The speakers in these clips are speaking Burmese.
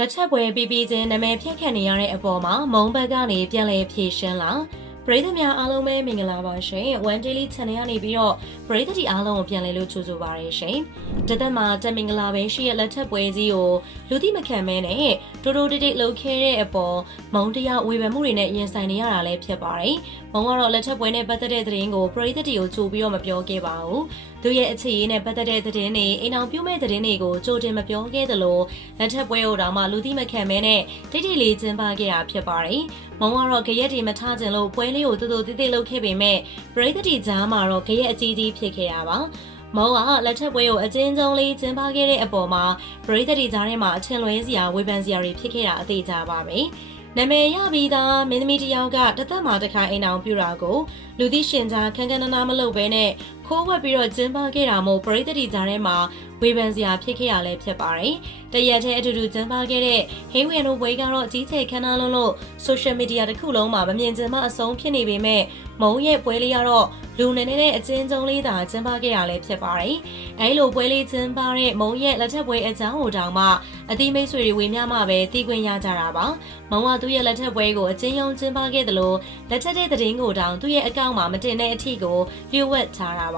လက်ချက်ပွဲပြီးပြီးချင်းနာမည်ဖြတ်ခတ်နေရတဲ့အပေါ်မှာမုံဘက်ကနေပြန်လည်ဖြေရှင်းလာ ပရိသတ်များအားလုံးပဲမင်္ဂလာပါရှင် One Daily Channel ကနေပြီးတော့ပရိသတ်တီအားလုံးကိုပြန်လည်လို့ကြိုဆိုပါရရှင်တသက်မှာတမင်္ဂလာပဲရှိရဲ့လက်ချက်ပွဲကြီးကိုလူသိမခံမဲနဲ့တိုးတိုးတိတ်တိတ်လှုပ်ခဲတဲ့အပေါ်မုံတရားဝေဖန်မှုတွေနဲ့ရင်ဆိုင်နေရတာလည်းဖြစ်ပါတယ်မုံကတော့လက်ချက်ပွဲနဲ့ပတ်သက်တဲ့သတင်းကိုပရိသတ်တီကိုကြိုပြီးတော့မပြောခဲ့ပါဘူးသူရဲ့အခြေအနေနဲ့ပတ်သက်တဲ့သတင်းတွေအိမ်အောင်ပြုမဲ့သတင်းတွေကိုကြိုတင်မပြောခဲ့သလိုလက်ထက်ပွဲကိုတောင်မှလူသိမခံမဲနဲ့တိတ်တိတ်လေးကျင်းပခဲ့တာဖြစ်ပါတယ်။မုံကတော့ကြရက်တွေမထကြင်လို့ပွဲလေးကိုတူတူတိတ်တိတ်လုပ်ခဲ့ပေမဲ့ပရိသတ်တီကြားမှာတော့ကြရက်အကြီးကြီးဖြစ်ခဲ့တာပါ။မောင်ကလက်ထက်ပွဲကိုအကျဉ်းဆုံးလေးကျင်းပခဲ့တဲ့အပေါ်မှာပရိသတ်တီကြားထဲမှာအထင်လွဲစရာဝေဖန်စရာတွေဖြစ်ခဲ့တာအသေးကြပါပဲ။နာမည်ရပြီးသားမင်းသမီးတစ်ယောက်ကတသက်မှာတစ်ခါအိမ်အောင်ပြူတာကိုလူသိရှင်ကြားခန်းခန်းနာနာမလုပ်ဘဲနဲ့ ခိုးဝက်ပြီးတော့ကျင်းပခဲ့တာမို့ပရိသတ်တီကြားထဲမှာဝေဖန်စရာဖြစ်ခဲ့ရလဲဖြစ်ပါတယ်။တရက်တဲ့အတူတူကျင်းပခဲ့တဲ့ဟိဝင်တို့ဝေကတော့အကြီးကျယ်ခန်းနာလုံးလို့ social media တစ်ခုလုံးမှာမမြင်ချင်မှအဆုံးဖြစ်နေပေမဲ့မုံရဲ့ပွဲလေးကတော့လူနေနေတဲ့အချင်းချင်းလေးသာကျင်းပခဲ့ရလဲဖြစ်ပါတယ်။အဲလိုပွဲလေးကျင်းပတဲ့မုံရဲ့လက်ထက်ပွဲအကြောင်းဟိုတောင်မှအသီးမိတ်ဆွေတွေဝေမျှမှပဲတီးခွင့်ရကြတာပါ။မုံကသူ့ရဲ့လက်ထက်ပွဲကိုအချင်းယုံကျင်းပခဲ့တယ်လို့လက်ထက်တဲ့သတင်းကိုတောင်သူ့ရဲ့အကောင့်မှာမတင်တဲ့အထီကိုလျှို့ဝှက်ထားတာပါ။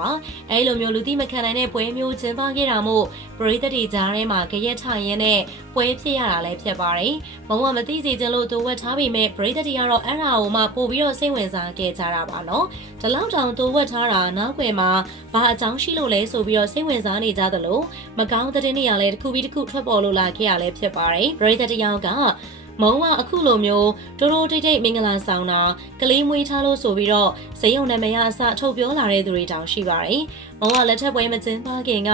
အဲလိုမျိုးလူသိမခံနိုင်တဲ့ပွဲမျိုးကျင်းပခဲ့တာမို့ပရိသတ်တွေကြားထဲမှာကြရက်ထရင်းနဲ့ပွဲဖြစ်ရတာလည်းဖြစ်ပါတယ်။မုံကမသိစေချင်လို့သူဝက်ထားပေမဲ့ပရိသတ်တွေကတော့အဲ့ဒါကိုမှပို့ပြီးတော့စိတ်ဝင်စားခဲ့ကြတာပါနော်။ဒီလောက်တောင်သူဝက်ထားတာနောက်ွယ်မှာဘာအကြောင်းရှိလို့လဲဆိုပြီးတော့စိတ်ဝင်စားနေကြသလိုမကောင်းတဲ့တဲ့နေရာလဲတစ်ခုပြီးတစ်ခုထွက်ပေါ်လို့လာခဲ့ရလဲဖြစ်ပါတယ်။ပရိသတ်တယောက်က မုံကအခုလိုမျိုးတိုးတိုးတိတ်တိတ်မင်္ဂလာဆောင်တာကလေးမွေးထားလို့ဆိုပြီးတော့ဇိယုံနာမည်အစထုတ်ပြောလာတဲ့သူတွေတောင်ရှိပါတယ်။မုံကလက်ထက်ပွဲမကျင်းပခင်က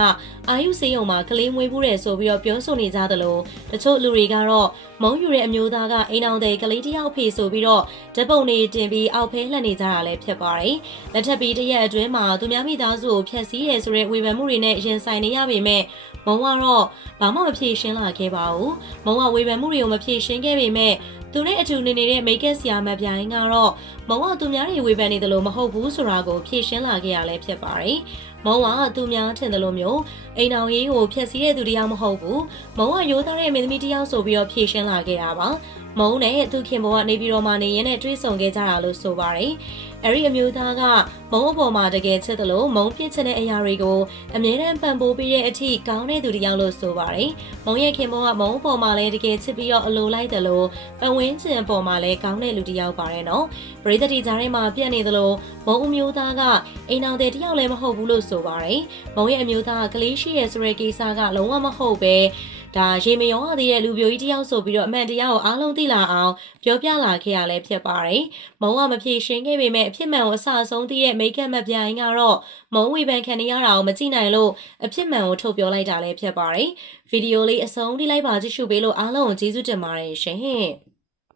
အာယုဇိယုံမှာကလေးမွေးမှုတယ်ဆိုပြီးတော့ပြောဆိုနေကြသလိုတချို့လူတွေကတော့မုံယူတဲ့အမျိုးသားကအိမ်အောင်တဲ့ကလေးတယောက်ဖေဆိုပြီးတော့ဓပုံနေတင်ပြီးအောက်ဖဲလှည့်နေကြတာလည်းဖြစ်ပါတယ်။လက်ထက်ပြီးတရက်အတွင်းမှာသူများမိသားစုကိုဖျက်ဆီးရဲဆိုတဲ့ဝေဖန်မှုတွေနဲ့ရင်ဆိုင်နေရပေမဲ့မုံကတော့ဘာမှမဖြေရှင်းလာခဲ့ပါဘူး။မုံကဝေဖန်မှုတွေကိုမဖြေရှင်းခဲ့ပေမဲ့သူနဲ့အတူနေနေတဲ့မိတ်ကက်ဆရာမပြိုင်ကတော့မုံကသူများတွေဝေဖန်နေတယ်လို့မဟုတ်ဘူးဆိုတာကိုဖြေရှင်းလာခဲ့ရလဲဖြစ်ပါတယ်။မုံကသူများထင်တယ်လို့မျိုးအိမ်အောင်ရေးကိုဖျက်ဆီးတဲ့သူတယောက်မဟုတ်ဘူး။မုံကရိုးသားတဲ့မင်းသမီးတယောက်ဆိုပြီးတော့ဖြေရှင်းလာခဲ့တာပါ။မုံနဲ့သူခင်ဘဝနေပြီးတော့မှနေရင်းနဲ့တွေးဆုံခဲ့ကြတာလို့ဆိုပါတယ်။အဲ့ဒီအမျိုးသားကမုံအပေါ်မှာတကယ်ချစ်တယ်လို့မုံပြစ်ချင်တဲ့အရာတွေကိုအမြဲတမ်းပံ့ပိုးပေးတဲ့အထိကောင်းတဲ့သူတယောက်လို့ဆိုပါတယ်။မုံရဲ့ခင်ဘဝမုံအပေါ်မှာလည်းတကယ်ချစ်ပြီးတော့အလိုလိုက်တယ်လို့ပတ်ဝန်းကျင်အပေါ်မှာလည်းကောင်းတဲ့လူတယောက်ပါတယ်နော်။ပရိသတ်တီကြားထဲမှာပြက်နေတယ်လို့မုံအမျိုးသားကအိမ်အောင်တဲ့တယောက်လည်းမဟုတ်ဘူးလို့ဆိုပါတယ်။မုံရဲ့အမျိုးသားကကလေးရှိရဲ့ဆိုတဲ့ကိစ္စကလုံးဝမဟုတ်ပဲ ဒါရေမရောသေးတဲ့လူပြိုကြီးတယောက်ဆိုပြီးတော့အမှန်တရားကိုအားလုံးသိလာအောင်ပြောပြလာခဲ့ရလဲဖြစ်ပါတယ်။မုံကမဖြေရှင်းခဲ့ပေမဲ့အဖြစ်မှန်ကိုအဆအဆုံးသိတဲ့မိတ်ကပ်မပြိုင်ကတော့မုံဝေဖန်ခံနေရတာကိုမကြည့်နိုင်လို့အဖြစ်မှန်ကိုထုတ်ပြောလိုက်တာလည်းဖြစ်ပါတယ်။ဗီဒီယိုလေးအဆုံးထိလိုက်ပါကြည့်ရှုပေးလို့အားလုံးကိုကျေးဇူးတင်ပါတယ်ရှင်။